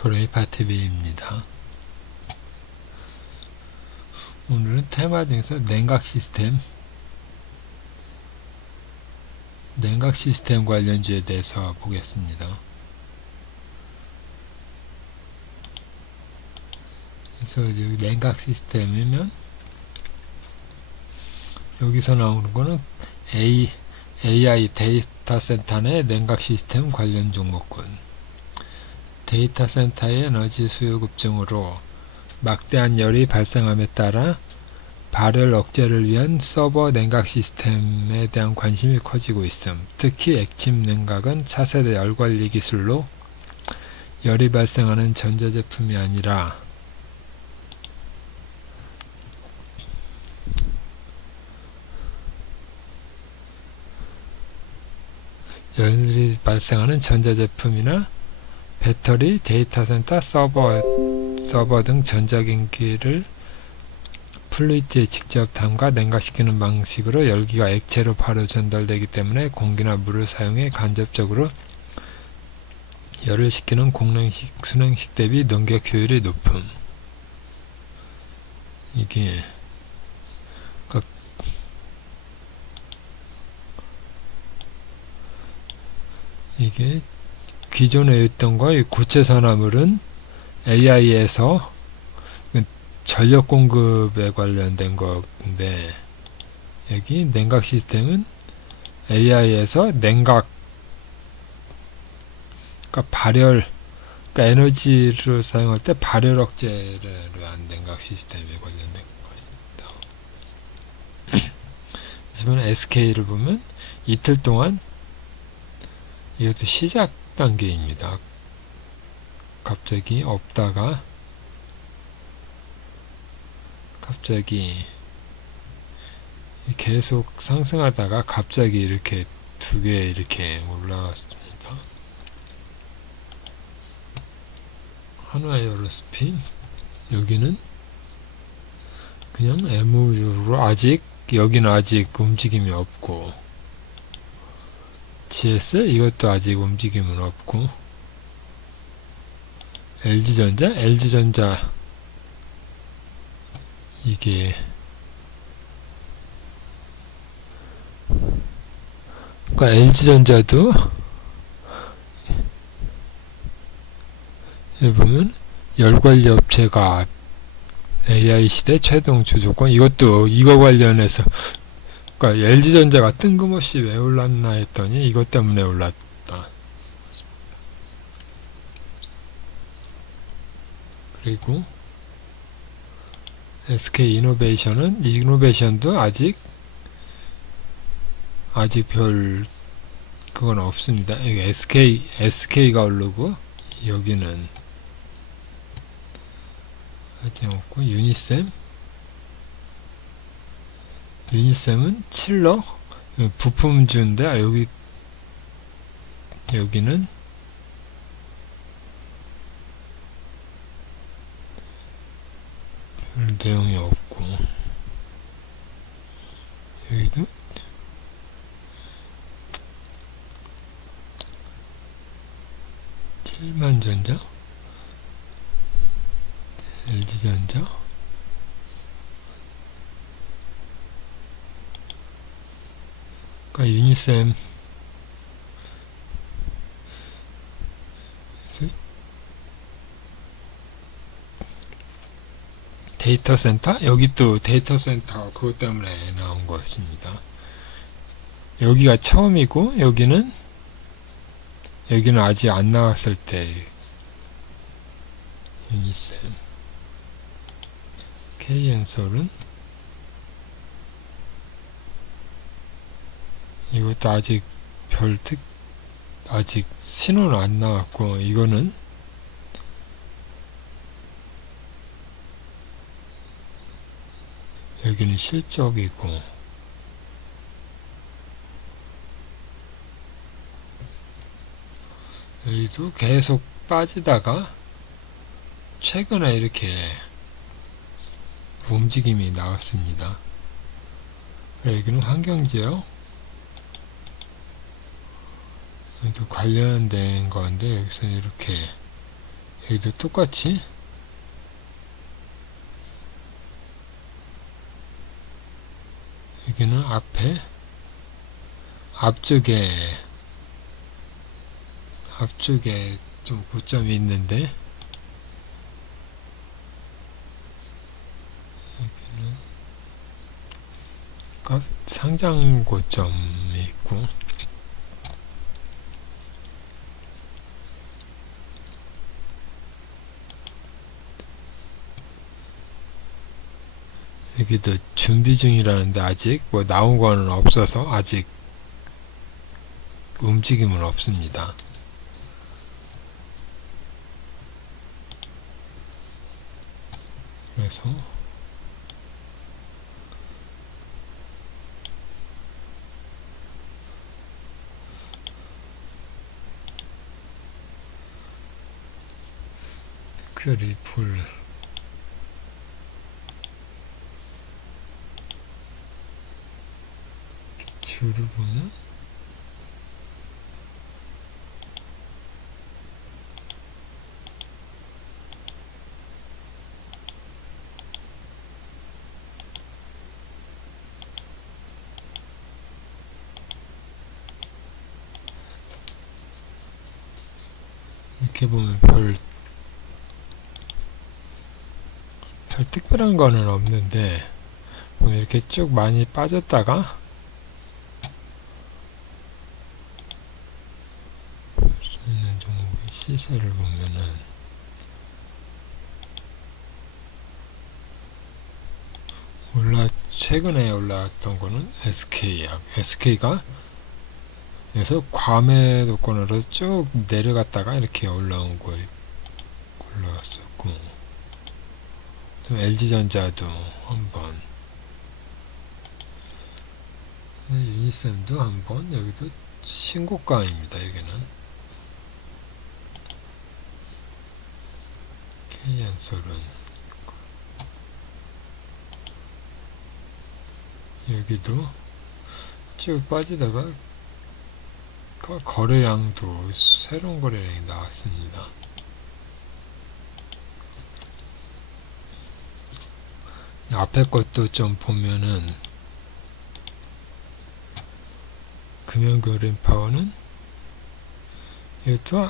도레이 파티비입니다. 오늘은 테마 중에서 냉각 시스템 냉각 시스템 관련주에 대해서 보겠습니다. 그래서 냉각 시스템이면 여기서 나오는 거는 A, AI 데이터 센터 내 냉각 시스템 관련 종목군 데이터 센터의 에너지 수요 급증으로 막대한 열이 발생함에 따라 발열 억제를 위한 서버 냉각 시스템에 대한 관심이 커지고 있음. 특히 액침 냉각은 차세대 열 관리 기술로 열이 발생하는 전자제품이 아니라 열이 발생하는 전자제품이나 배터리, 데이터 센터, 서버, 서버 등 전자기기를 플루이드에 직접 담가 냉각시키는 방식으로 열기가 액체로 바로 전달되기 때문에 공기나 물을 사용해 간접적으로 열을 식히는 공랭식, 순행식 대비 농격 효율이 높음. 이게 그 이게 기존에 있던 거의 고체 산화물은 AI에서 전력 공급에 관련된 건데 여기 냉각 시스템은 AI에서 냉각 그러니까 발열 그러니까 에너지를 사용할 때 발열 억제를 위한 냉각 시스템에 관련된 것입니다. 그래서 SK를 보면 이틀 동안 이것도 시작 단계입니다. 갑자기 없다가 갑자기 계속 상승하다가 갑자기 이렇게 두 개 이렇게 올라갔습니다. 하나의 여로스핀 여기는 그냥 MOU로 아직 여기는 아직 움직임이 없고 GS 이것도 아직 움직임은 없고. LG전자? LG전자. 이게. 그러니까 LG전자도 여기 보면 열관리 업체가 AI 시대 최종 주조권. 이것도 이거 관련해서 그러니까 LG전자가 뜬금없이 왜 올랐나 했더니 이것 때문에 올랐다. 그리고 SK 이노베이션은 이노베이션도 아직 아직 별 그건 없습니다. 여기 SK SK가 오르고 여기는 아직 없고 유니셈 유니셈은 칠러 부품주인데 아, 여기 여기는? 별 내용이 없고. 여기도? 칠만전자? LG전자 그러니까 유니셈 데이터 센터? 여기 또 데이터 센터 그것 때문에 나온 것입니다. 여기가 처음이고 여기는 여기는 아직 안 나왔을 때 유니셈 KN솔은 이것도 아직 별 특 아직 신호는 안 나왔고 이거는 여기는 실적이고 여기도 계속 빠지다가 최근에 이렇게 움직임이 나왔습니다. 여기는 환경지역 여기도 관련된 건데 여기서 이렇게 여기도 똑같이? 여기는 앞에? 앞쪽에 앞쪽에 좀 고점이 있는데 여기는 가- 상장 고점이 있고 여기도 준비 중이라는데 아직 뭐 나온 거는 없어서 아직 움직임은 없습니다. 그래서 큐리 풀 줄을 보면 이렇게 보면 별, 별 특별한 거는 없는데 이렇게 쭉 많이 빠졌다가 있는 종목의 시세를 보면은 올라 최근에 올라왔던 거는 SK야. SK가 그래서 과매 도권으로 쭉 내려갔다가 이렇게 올라온 거 올라왔었고 또 LG전자도 한번 유니쌤도 한번 여기도 신고가입니다. 여기는 K안솔은 여기도 쭉 빠지다가 거- 거래량도 새로운 거래량이 나왔습니다. 앞에 것도 좀 보면은 금연그린 파워는 이것도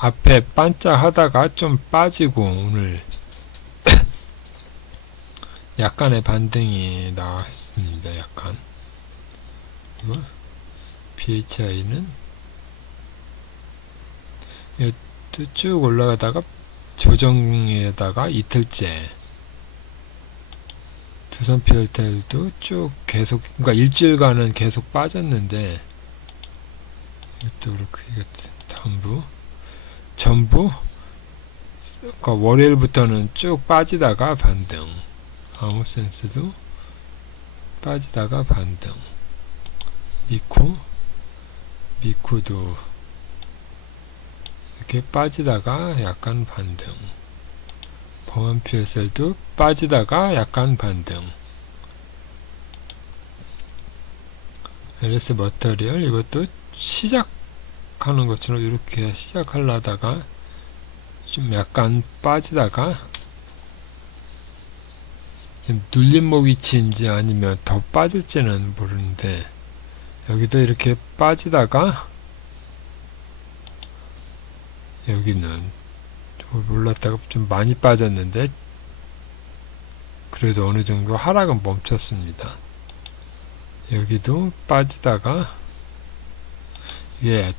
앞에 반짝하다가 좀 빠지고 오늘 약간의 반등이 나왔습니다. 약간 그리고 BHI는 이것도 쭉 올라가다가 조정에다가 이틀째 두산 PL텔도 쭉 계속 그러니까 일주일간은 계속 빠졌는데 이것도 그렇고 이것 전부 전부 그러니까 월요일부터는 쭉 빠지다가 반등 아무 센스도 빠지다가 반등. 미쿠? 미쿠도 이렇게 빠지다가 약간 반등. 범한 PSL도 빠지다가 약간 반등. LS 머터리얼 이것도 시작하는 것처럼 이렇게 시작하려다가 좀 약간 빠지다가 눌림목 위치인지 아니면 더 빠질지는 모르는데 여기도 이렇게 빠지다가 여기는 올랐다가 좀 많이 빠졌는데 그래도 어느 정도 하락은 멈췄습니다. 여기도 빠지다가 이게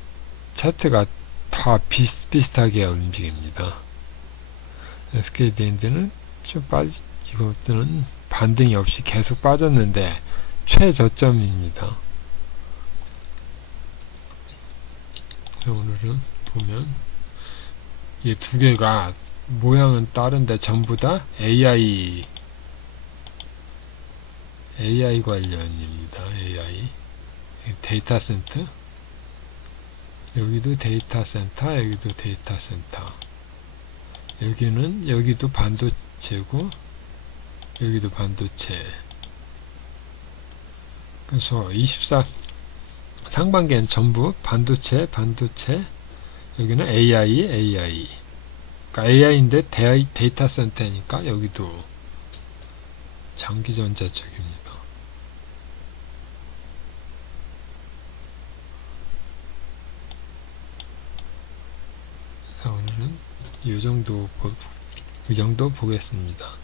차트가 다 비슷비슷하게 움직입니다. SKDND는 좀 빠지 고 또는 반등이 없이 계속 빠졌는데 최저점입니다. 오늘은 보면 이 두 개가 모양은 다른데 전부 다 AI AI 관련입니다. AI 데이터 센터 여기도 데이터 센터 여기도 데이터 센터 여기는 여기도 반도체고 여기도 반도체 그래서 24 상반기엔 전부 반도체 반도체 여기는 AI AI 그러니까 AI인데 데이, 데이터 센터니까 여기도 장기전자 쪽입니다. 자, 오늘은 이 정도 보, 이 정도 보겠습니다.